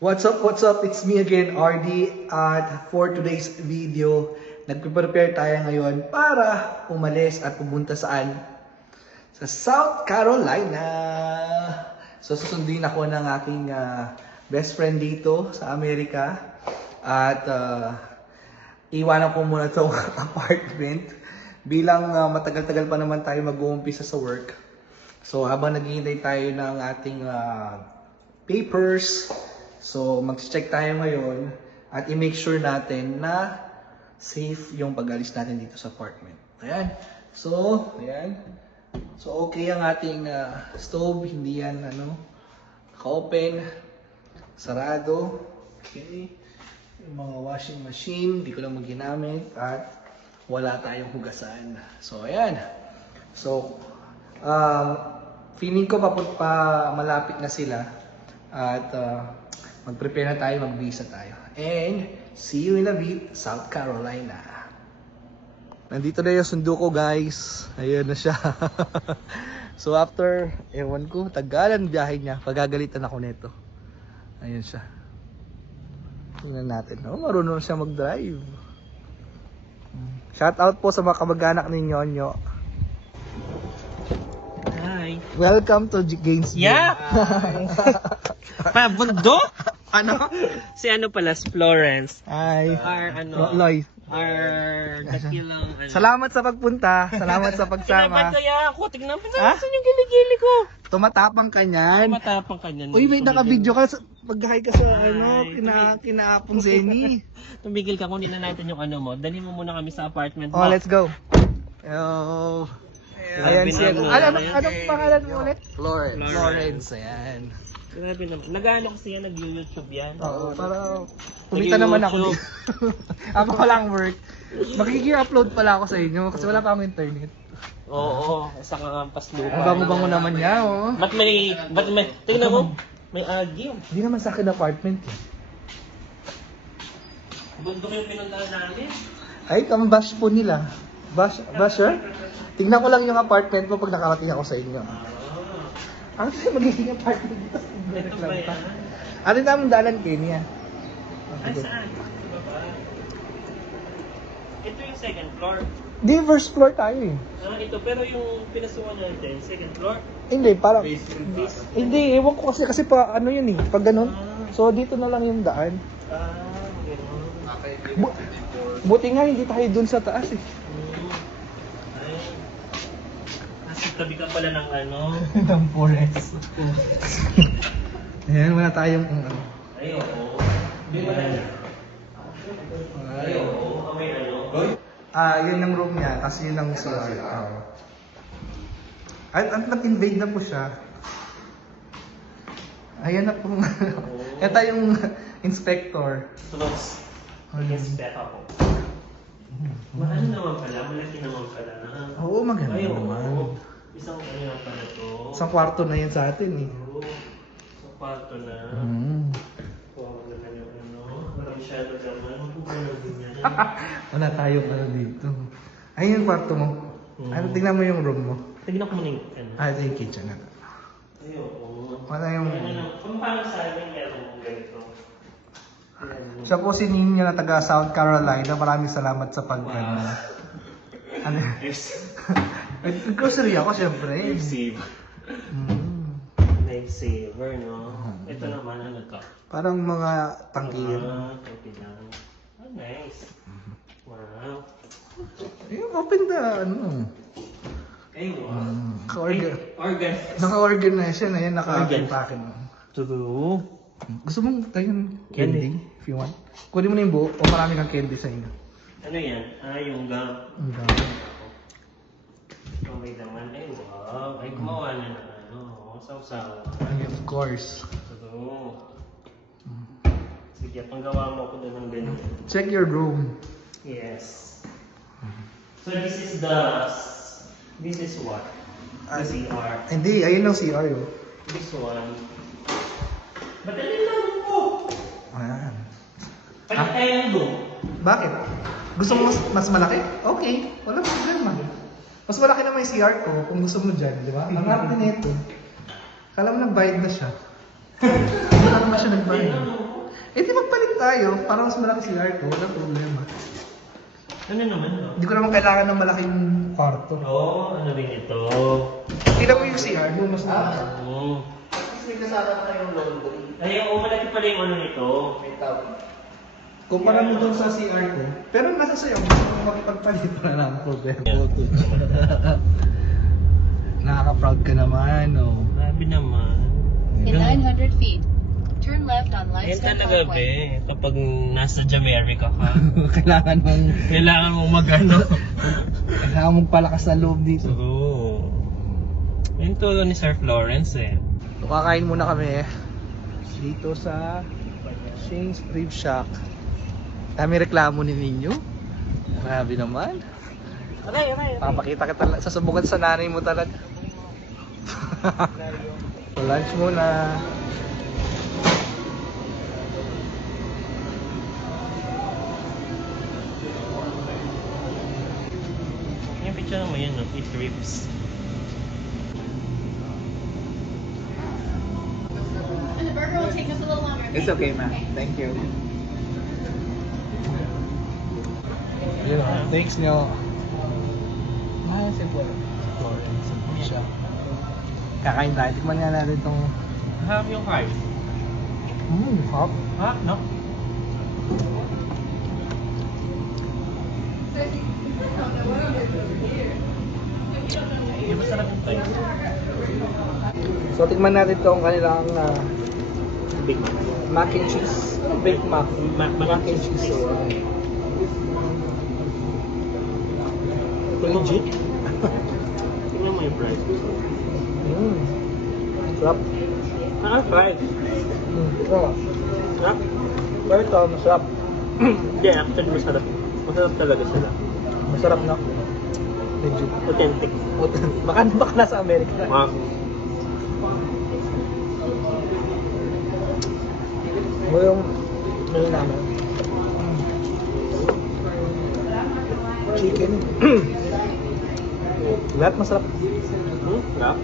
What's up? What's up? It's me again, RD. At for today's video, nagpe-prepare tayo ngayon para umalis at pumunta saan? Sa South Carolina. So susunduin ako ng aking best friend dito sa Amerika. At iwanan ko muna itong apartment. Bilang matagal-tagal pa naman tayo mag-uumpisa sa work. So habang naghihintay tayo ng ating papers, so mag-check tayo ngayon at i-make sure natin na safe yung pag-alis natin dito sa apartment. Ayan. So, ayan. So, okay ang ating stove. Hindi yan, naka-open. Sarado. Okay. Yung mga washing machine, hindi ko lang maginamit. At wala tayong hugasan. So, ayan. So, feeling ko pa malapit na sila. At mag-prepare na tayo, mag-visa tayo. And see you in a bit, South Carolina. Nandito na yung sundo ko, guys. Ayan na siya. So after, ewan ko, tagalan biyahe niya. Pagagalitan ako nito. Ayan siya. Tingnan natin. Oh, marunong siya mag-drive. Shout out po sa mga kamag-anak ni Nyonyo. Hi. Welcome to Gainesville. Yeah! Pabundo? Ano? Si ano pala, Florence. Hi. Loy. Our dakilang Salamat sa pagpunta. Salamat sa pagsama. Salamat kaya ako. Tignan mo na yung gili-gili ko. Tumatapang ka niyan. Matapang ka niyan. Uy, may naka-video ka. Mag-hi ka sa kinaapong Zeni. Tumigil ka, kunin na natin yung ano mo. Dali mo muna kami sa apartment mo. Oh, let's go. Yo. Ayan siya. Anong pangalan mo ulit? Florence. Ayan. Grabe naman. Nag-ano kasi yan, nag-YouTube yan. Oo, para kumita naman ako dito. Ako walang work. Makikipag-upload pala ako sa inyo kasi wala pa akong internet. Oo, sa kangampas lupa. Ang bango-bango naman niya, oh. Ba't may, tingnan mo, may agyo. Hindi naman sa akin apartment. Bundok yung pinuntahan namin. Ay, bash po nila. Basher? Tingnan ko lang yung apartment mo pag nakarating ako sa inyo. Ano sa'yo magiging apartment dito? Ito ba yan? Ano tamang dalan, Kenya? Ay, saan? Ito yung second floor. Di, first floor tayo eh. Ito, pero yung pinasukan natin, second floor. Hindi, parang... Basement. Hindi, ewan ko kasi pa ano yun eh, pag ganun. So, dito na lang yung daan. Gano'n. Buti nga, hindi tayo dun sa taas eh. Ay. Kasi tabi ka pala ng ano. Ng forest. Ayan, wala tayong Ay, oo. Ay, oo. May ano. Yun ang room niya, kasi yun ang CR. At nag-invade na po siya. Ayan na po. Ito yung inspector. Close. Inspect ako. Ano naman pala? Malaki naman pala. Oo, maganda Ay, naman. Isang ano lang pala to. Isang kwarto na yan sa atin eh. Oo. Isang kwarto na. Wow, naman yung ano. Marami shadow naman. Wala tayong dito. Ayun yung kwarto mo. Tingnan mo yung room mo. Tignan ko muna yung ano. Ito yung kitchen na. Ay, oo. Wala yung... Kung paano sa amin meron kong ganito. Siya po si Nina na taga South Carolina. Maraming salamat sa pag... Ano? Grocery ako syempre. Lifesaver. Lifesaver, no? Ito naman, ano to? Parang mga tangkiyan. Okay lang. Oh, nice. Wow. Yung open the Ay, wow. Organ. Naka-organize siya na yan. Naka-packet. True. Gusto mong tayo candy? If you want. Kunin mo na yung buo o marami kang candy sa inyo. Ano yan? Yung gum. Ang dami. May naman. Ay, wow. Ay, gumawa na ng ano. Saw-saw. Ay, of course. True. Sige, panggawa mo ko doon ng ganito. Check your room. Yes. So this is what? The CR. Hindi, ayun ang CR yun. This one. Madali lang po. Ayan. Palit tayo ng room. Bakit? Gusto mo mas malaki? Okay, walang problema. Mas malaki naman yung CR ko kung gusto mo dyan, di ba? Ang arte nito. Kala mo nagbayad na siya. Wala naman siya nagbayad. Eh di magpalit tayo. Para mas malaki si CR ko. Walang problema. Ano naman to? Hindi ko naman kailangan ng malaking kwarto. Oo, ano rin ito? Tingnan mo yung CR mo. Mas malaki. Oo. May kasama na kayong laundry. Ay, oo, malaki pala yung ano nito. May tawag. Kumpara mo doon sa CR ko. Pero nasa sayo. Gusto mo makipagpalit pa na ng problema. Nakaka-proud ka naman, no? Grabe naman. In 900 feet, turn left on Yan Limestone talaga, Parkway. be. Kapag nasa Jamaica ka, Kailangan mong magano. kailangan mong palakas sa loob dito. Oo. Yung tulo ni Sir Florence eh. Kakain muna kami dito sa Shane's Rib Shack. Kami reklamo ni Ninyo. Grabe naman. Aray. Papakita kita sasabukan sa nanay mo talaga. So, lunch muna. Yung picture mo yun, no? It rips. And the burger will take us a little longer. It's okay, ma'am. Thank you. Yeah, thanks, Nyo. Simple. Florence. Simple siya. Kakain tayo. Tikman nga natin itong... Have yung fries. Hot. Ha? No? Hindi masarap yung fries. So, tikman natin itong kanilang Big Mac. mac and cheese. Baked mac. Mac and cheese. So, legit. Tingnan mo yung fries. Sarap. Fries. Sarap. Sarap? Pero ito, masarap. Hindi, actually masarap. Masarap talaga sila. Masarap na. Legit. Authentic. Baka nasa Amerika. Ano yung menu namin? Chicken. Lahat masarap. Sarap.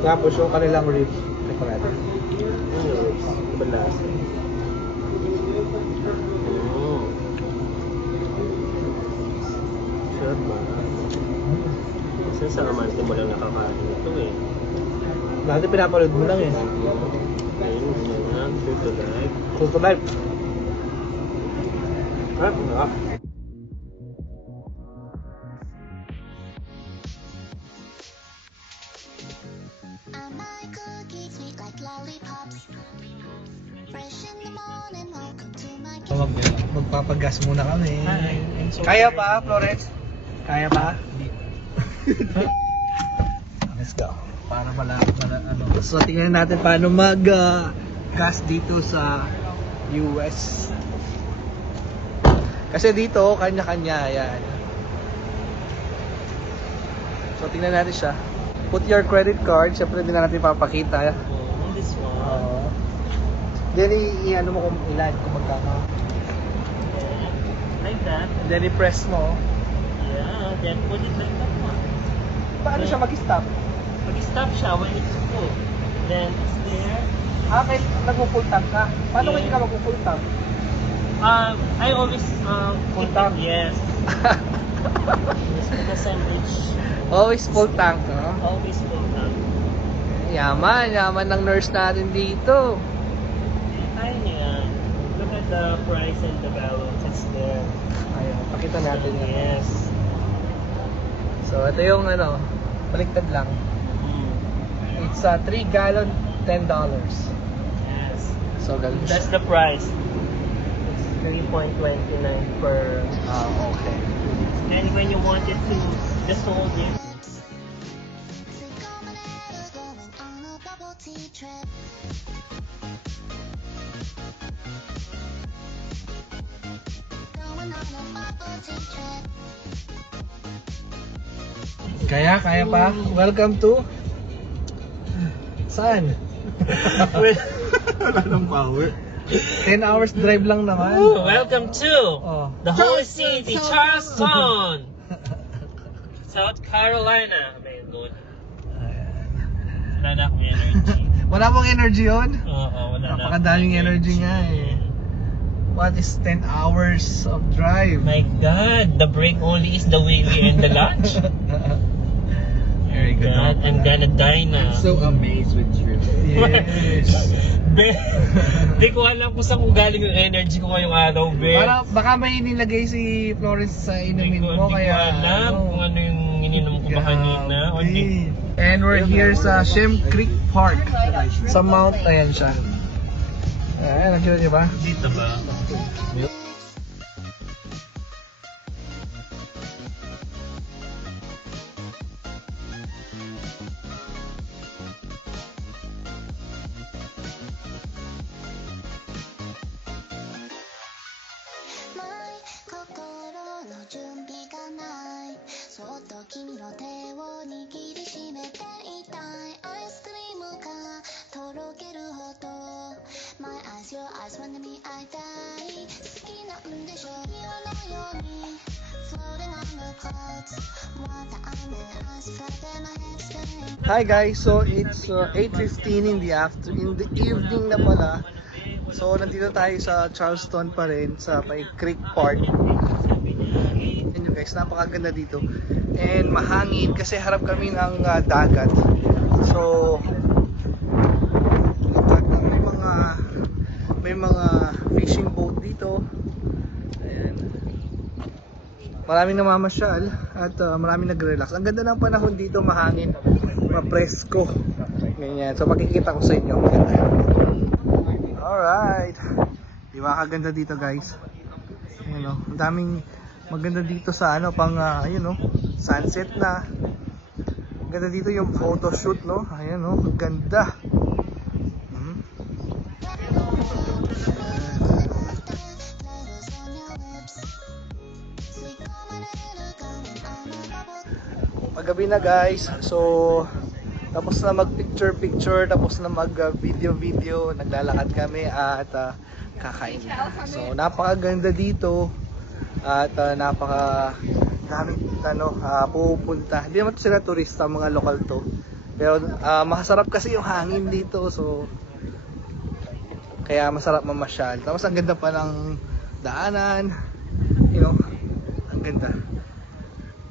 Tapos yung kanilang ribs. Ito natin. Ibang lasa. Sarap ba? Kasi sa amante mo lang nakakain ito eh. Dati pinapanood mo lang eh. Ayun, yun na. True to life. True to life. Sarap. Magpapagas muna kami. Hi. Kaya pa, Florence? Kaya pa? Let's go. Para ano. So, tingnan natin paano mag-gas dito sa US. Kasi dito, kanya-kanya. Yan. So, tingnan natin siya. Put your credit card. Siyempre, hindi na natin papakita. This one. Then, i-ano mo kung ilan, kung magkano. Like that. And then, i-press mo. Yeah, then put it like that one. Paano siya mag-stop? Mag-stop siya when it's full. Then it's there. Kahit nagpo-full tank ka. Paano kung hindi ka magpo-full tank? I always Full keep tank? it, yes. Just put a sandwich. Always full tank, no? Always full tank. Yaman ng nurse natin dito. Kaya niyan. Look at the price and the balance. It's there. Ayun, pakita natin yan. Yes. So, ito yung baliktad lang. It's 3 gallon, $10. Yes. So, ganun siya. That's the price. It's 3.29 per. Okay. And when you want it to just hold it. Kaya pa? Welcome to... Saan? Wala ng power. 10 hours drive lang naman. Welcome to the Holy City, Charleston, South Carolina. Very good. Wala na akong energy. Wala pong energy yun? Oo, wala na. Napakadaming energy nga eh. What is 10 hours of drive? My God, the break only is the way we end the lunch. Very good. God, I'm gonna die na. So amazed with you. Yes. Be, di ko alam kung saan kung galing yung energy ko ngayong araw, Be. Para baka may nilagay si Florence sa inumin mo, Hindi kaya ko alam kung ano yung ininom ko ba kanina. O hindi. And we're here sa Shem Creek Park. Sa Mount, ayan siya. Ayan, nakita niyo ba? Dito ba? Hi guys, so it's 8:15 in the evening na pala. So nandito tayo sa Charleston pa rin sa may Creek Park. And you guys, napakaganda dito. And mahangin kasi harap kami ng dagat. So may mga fishing boat dito. Ayan. Maraming namamasyal at maraming nagre-relax. Ang ganda ng panahon dito, mahangin, mapresko. Ganyan. So makikita ko sa inyo. Alright. Di ba kaganda dito guys? Ayan, ang daming maganda dito sa ano pang sunset na. Ganda dito yung photo shoot, no? Ayan, no? Ang ganda. Paggabi na guys, so tapos na mag picture, tapos na mag video, naglalakad kami at kakain na. So napakaganda dito at napaka daming pupunta. Hindi naman sila turista, mga lokal to. Pero masarap kasi yung hangin dito, so kaya masarap mamasyal. Tapos ang ganda pa ng daanan, ang ganda.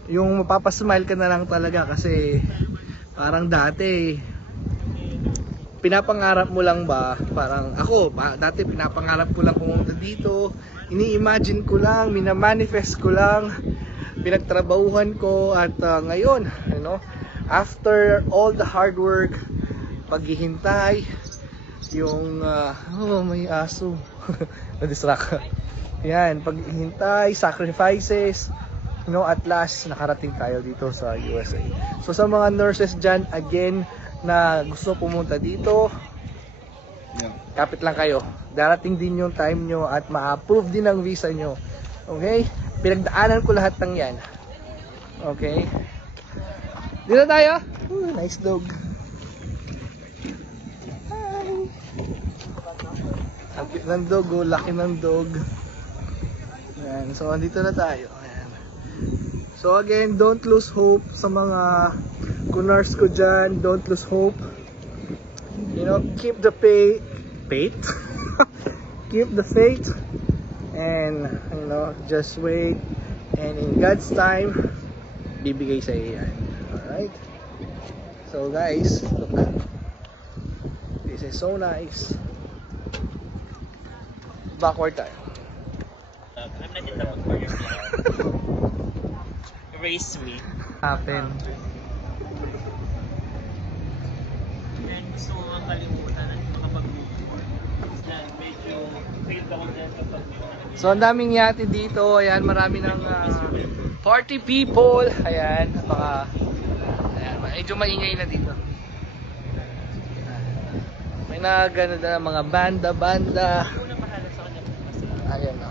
Yung mapapasmile ka na lang talaga kasi parang dati pinapangarap mo lang ba, parang ako dati pinapangarap ko lang pumunta dito, ini-imagine ko lang, minamanifest ko lang, pinagtrabahuhan ko at ngayon, after all the hard work, paghihintay, yung may aso na-distract. Yan, paghihintay, sacrifices, at last nakarating tayo dito sa USA. So sa mga nurses dyan, again, na gusto pumunta dito, kapit lang kayo. Darating din yung time nyo at ma-approve din ang visa nyo. Okay? Pinagdaanan ko lahat ng yan. Okay? Dito tayo. Ooh, nice dog. Hi. Ang cute ng dog, laki ng dog. Ayan, so andito na tayo. Ayan. So again, don't lose hope sa mga kunars ko dyan. Don't lose hope. Keep the faith. Keep the faith. And, just wait. And in God's time, bibigay sa iyo yan. Alright? So guys, look. This is so nice. Backward tayo. I'm not in the mood for your vlog. Erase me. Happen. And gusto ko nga kalimutan na makapag-before. Medyo failed ako dyan kapag So ang daming yate dito. Ayan, marami ng party people. Ayan, medyo maingay na dito. May nagano na mga banda. Ayan o.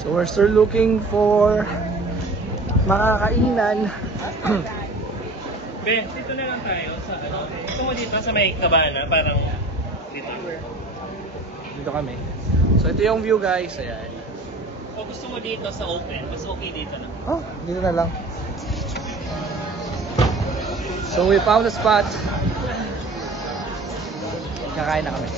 So we're still looking for makakainan. Ben, dito na lang tayo sa gusto mo dito sa may kabana, parang dito. Dito kami. So ito yung view guys. Ayan. O gusto mo dito sa open, mas okay dito na. Oh, dito na lang. So we found a spot. Kakain na kami.